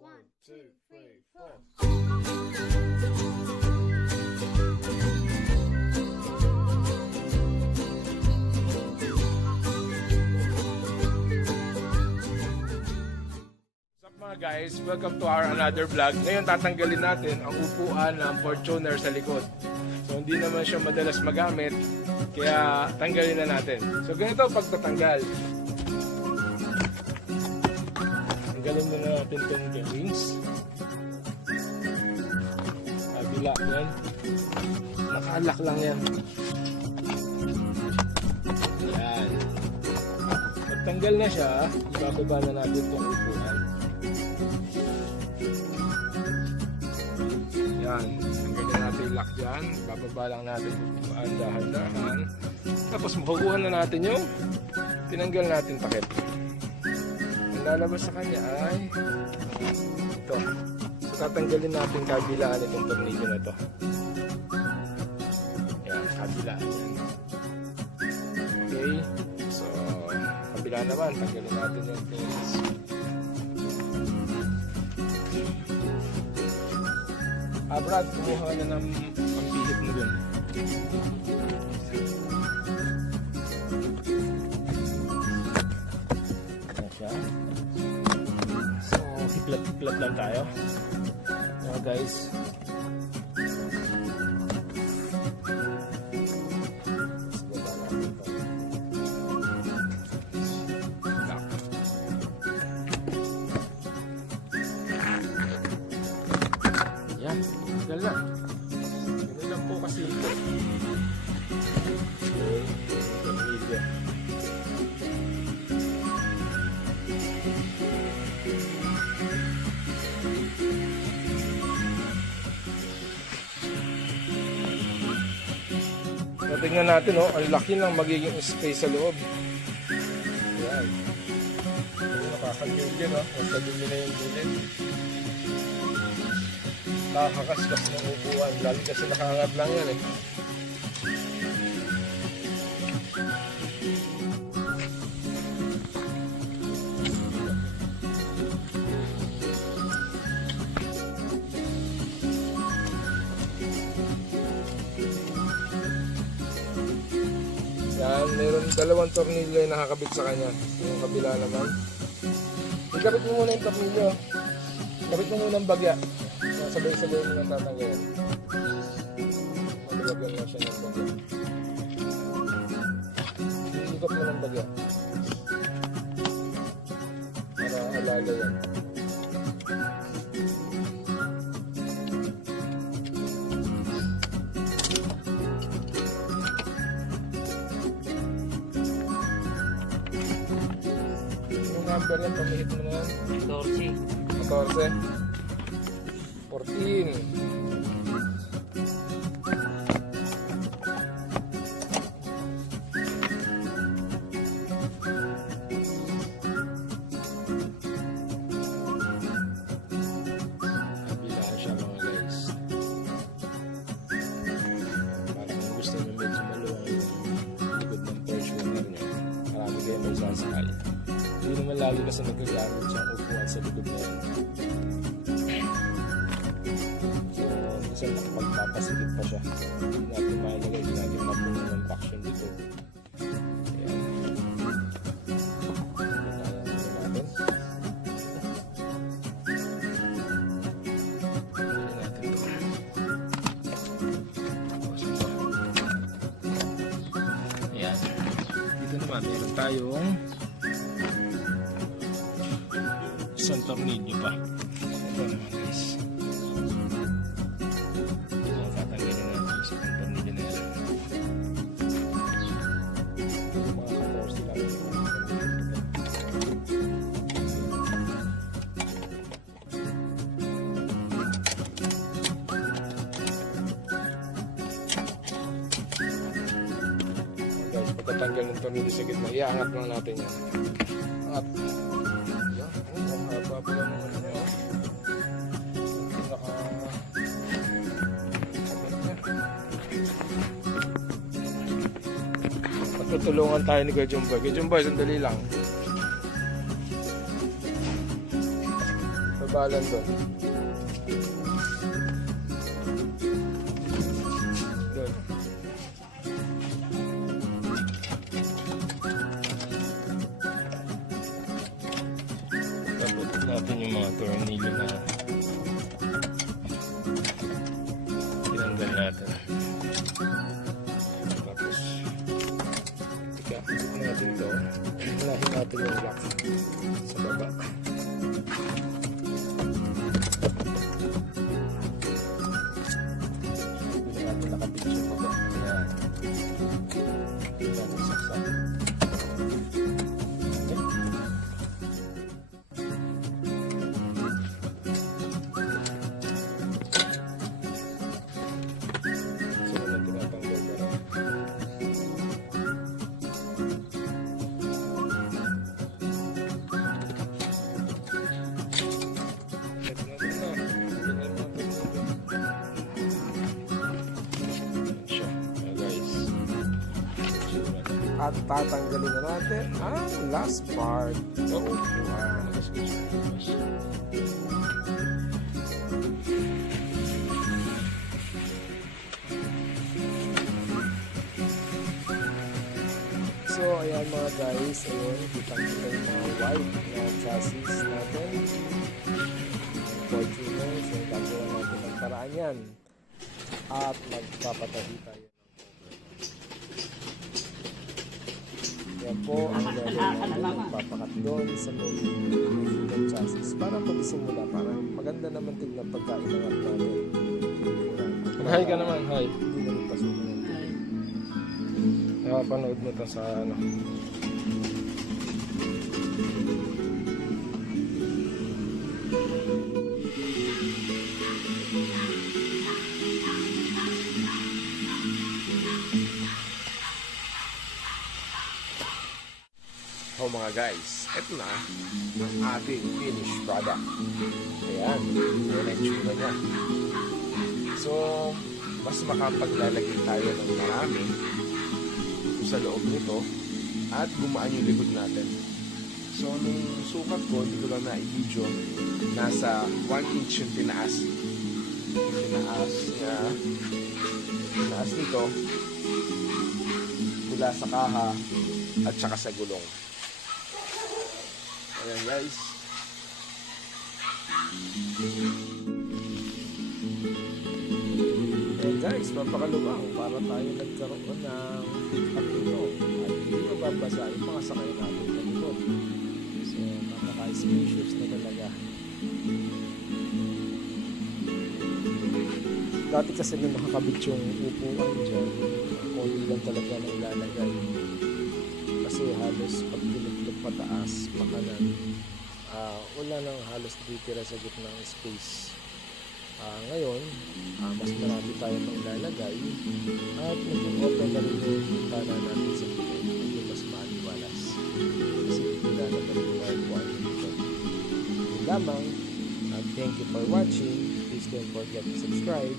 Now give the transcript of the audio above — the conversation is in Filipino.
1, 2, 3, 4. Mga guys, welcome to our another vlog. Ngayon tatanggalin natin ang upuan ng Fortuner sa likod. So hindi naman siya madalas magamit, kaya tanggalin na natin. So ganito pagtatanggal. Tanggalin muna natin itong bearings. Kabila yan. Nakaalak lang yan. Yan. Pagtanggal na siya, ibababa na natin itong upuan. Yan, tanggalin natin yung lock dyan, bababa lang natin ang dahan-dahan, tapos makukuhan na natin yung tinanggal natin takip. Ang lalabas sa kanya ay ito. So tatanggalin natin kabilaan itong tornilyo na ito. Yan, kabilaan yan. Okay, so kabila naman, tanggalin natin yung pins. Brad, kumuha ka na ng pambihit mo dun. Ayan siya. So, hiplat-hiplat lang tayo. Mga guys. Yan, tagal na. Ganun lang po kasi ito. Okay, video. So, tingnan natin, oh, ang laki ng magiging space sa loob. Yan. Nakakagilin, oh. Magkagilin na yung gilid. Nakakaskas ng upuan, lalo kasi nakangad lang yan eh. Yan, mayroon dalawang tornilyo yung nakakabit sa kanya. Yung kabila naman. Ikabit mo muna yung tornilyo. Kabit mo muna ang bagya. Sabay-sabay mo nang tatanggalin. Maglagyan na siya ng bagya. Iikot mo ng bagya. Para alala yan. Yung number yan, pamihit mo na yan. 14. 14. Kabilaan siya mga guys. Para kung gusto nyo medyo maluwang yung likod ng Fortuner nyo, marami kayo may sasakay. Hindi naman lagi kasi nagagamit siyang upuan sa likod na yan. So nakapagpapasikip pa siya. Hindi natin mailagay, hindi natin mapuno ng traction dito. Ayan. Natin. Natin ito. Ayan. Dito naman meron tayong isang tornilyo pa. Ito naman guys. Pagkatanggal ng tornilyo sa gitna, iangat lang natin yan. Angat. Yan. Ang haba pa lang naman yun. Tutulungan tayo ni Kuya Jumboy. Kuya Jumboy, sandali lang. balan doon. Doon. Tapos natin yung mga tornilyo na tinanggal natin. Tapos ikakit natin ito. Hulahin natin yung lock sa baba. Hindi natin nakapit sa baba. Ayan. Hindi natin saksak. At tatanggalin na natin ang last part. Wow. So, ayan mga guys. Ayan, kitang-kita yung mga white na chassis natin. Fortuner. So, gagawin natin ang paraan yan. At magpapatahi tayo. Yan po ang gagawin natin, magpapakat doon sa may freedom chassis para pag-simula, para maganda naman tignan pagkainangat natin. Hi ka naman, hi. Hindi naman pasukan natin. Nakapanood mo ito sa ano. So mga guys, eto na ang ating finished product. Ayan, yun ang tsura niya. So, mas makapaglalagay tayo ng marami sa loob nito at gumaan yung likod natin. So, nung sukat ko, dito lang na i-video, nasa 1 inch yung tinaas. Yung tinaas nito mula sa kaha at saka sa gulong. Ayan guys. Ayan guys, papakalubang para tayo nagkaroon ng pick-up nito. At hindi mababasa yung mga sakay natin sa likod. So, napaka-spacious na talaga. Dati kasi nung nakakabit yung upuan dyan, konti lang talaga nang lalagay. Kasi halos pag pinipilip pataas, makanan, wala nang halos titira sa gitna ng space. Ngayon, mas marami tayo pang lalagay at naging open na rin yung bintana natin sa likod, medyo mas maaliwalas. Kasi wala naman yung aircon dito. Yun lamang, thank you for watching. Please don't forget to subscribe.